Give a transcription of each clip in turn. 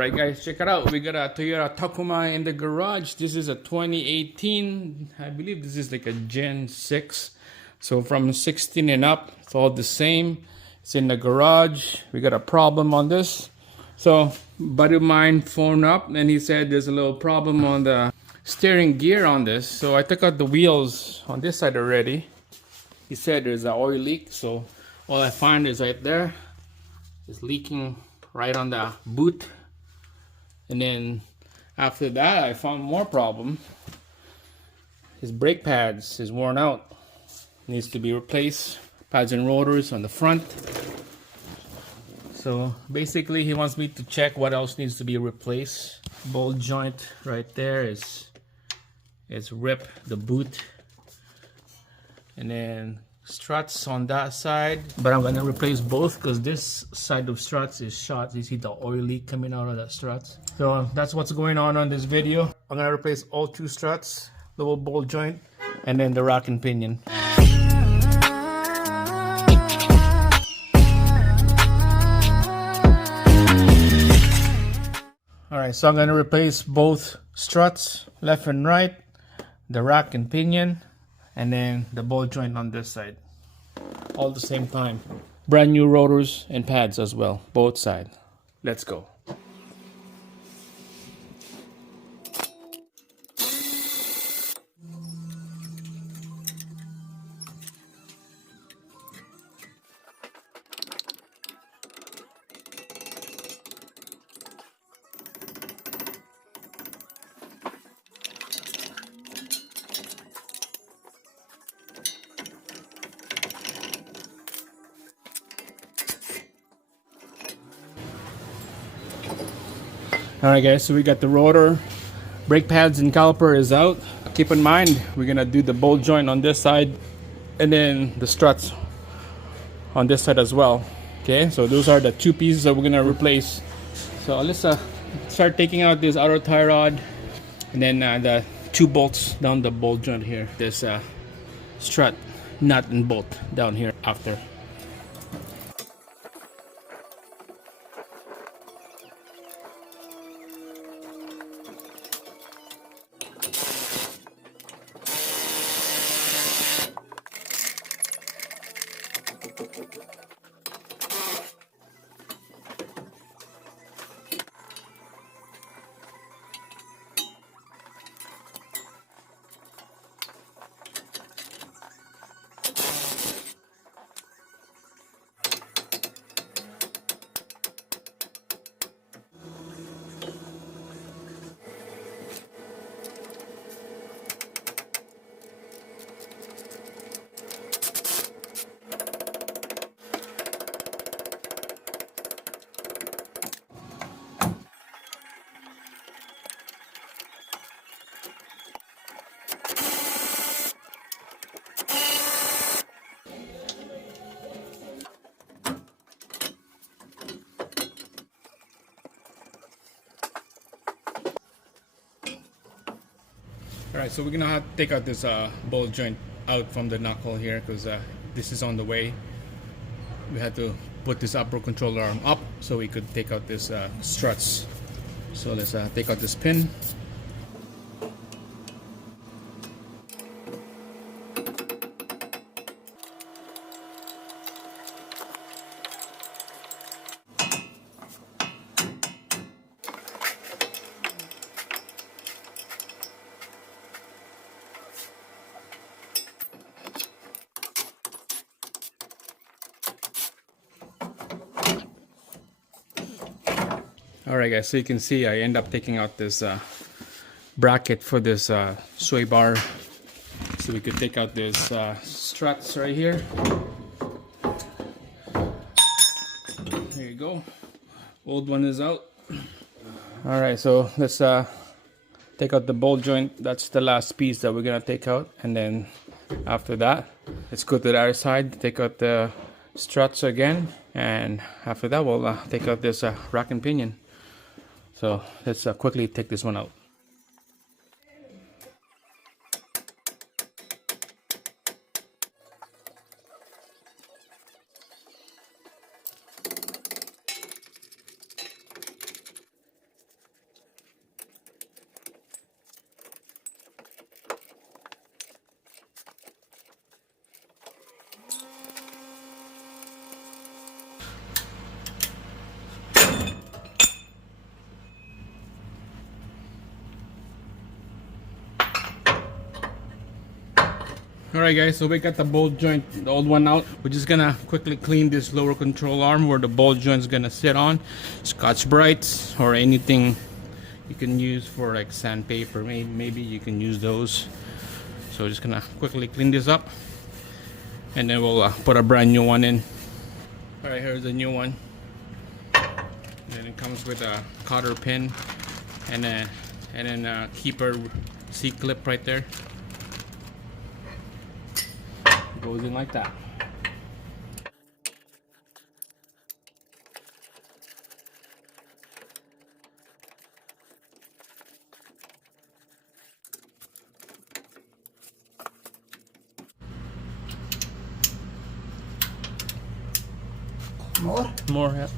Alright guys, check it out. We got a Toyota Tacoma in the garage. This is a 2018. I believe this is like a Gen 6. So from 16 and up, it's all the same. It's in the garage. We got a problem on this. So buddy of mine phoned up and he said there's a little problem on the steering gear on this. So I took out the wheels on this side already. He said there's an oil leak. So all I find is right there. It's leaking right on the boot. And then after that, I found more problem. His brake pads is worn out. Needs to be replaced. Pads and rotors on the front. So basically, he wants me to check what else needs to be replaced. Ball joint right there is ripped, the boot. And then struts on that side, but I'm gonna replace both because this side of struts is shot. You see the oil leak coming out of the struts. So that's what's going on this video. I'm gonna replace all two struts, little ball joint, and then the rack and pinion. Alright, so I'm gonna replace both struts, left and right, the rack and pinion, and then the ball joint on this side, all at the same time. Brand new rotors and pads as well, both sides. Let's go. Alright guys, so we got the rotor, brake pads and caliper is out. Keep in mind, we're gonna do the ball joint on this side and then the struts on this side as well. Okay, so those are the two pieces that we're gonna replace. So let's start taking out this outer tie rod and then the two bolts down the ball joint here. This strut nut and bolt down here after. Alright, so we're gonna have to take out this ball joint out from the knuckle here because this is on the way. We had to put this upper control arm up so we could take out this struts. So let's take out this pin. Alright guys, so you can see I end up taking out this bracket for this sway bar so we could take out this struts right here. There you go, old one is out. Alright, so let's take out the ball joint. That's the last piece that we're gonna take out, and then after that let's go to the other side, take out the struts again, and after that we'll take out this rack and pinion. So let's quickly take this one out. Alright guys, so we got the ball joint, the old one out. We're just gonna quickly clean this lower control arm where the ball joint is gonna sit on. Scotch-Brites or anything you can use for like sandpaper, maybe you can use those. So just gonna quickly clean this up and then we'll put a brand new one in. Alright, here's the new one. And it comes with a cotter pin and then a keeper C-clip right there. Goes in like that. More? More, yeah.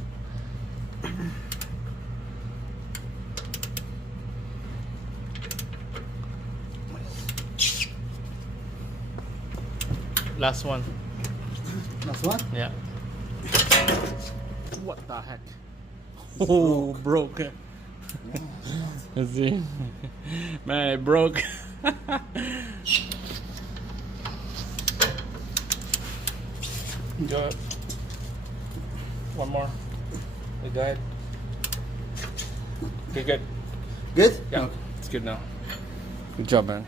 Last one. Last one? Yeah. What the heck? Oh, broke. Let's see. Man, it broke. Good. One more. Go ahead. Okay, good. Good? Yeah, it's good now. Good job, man.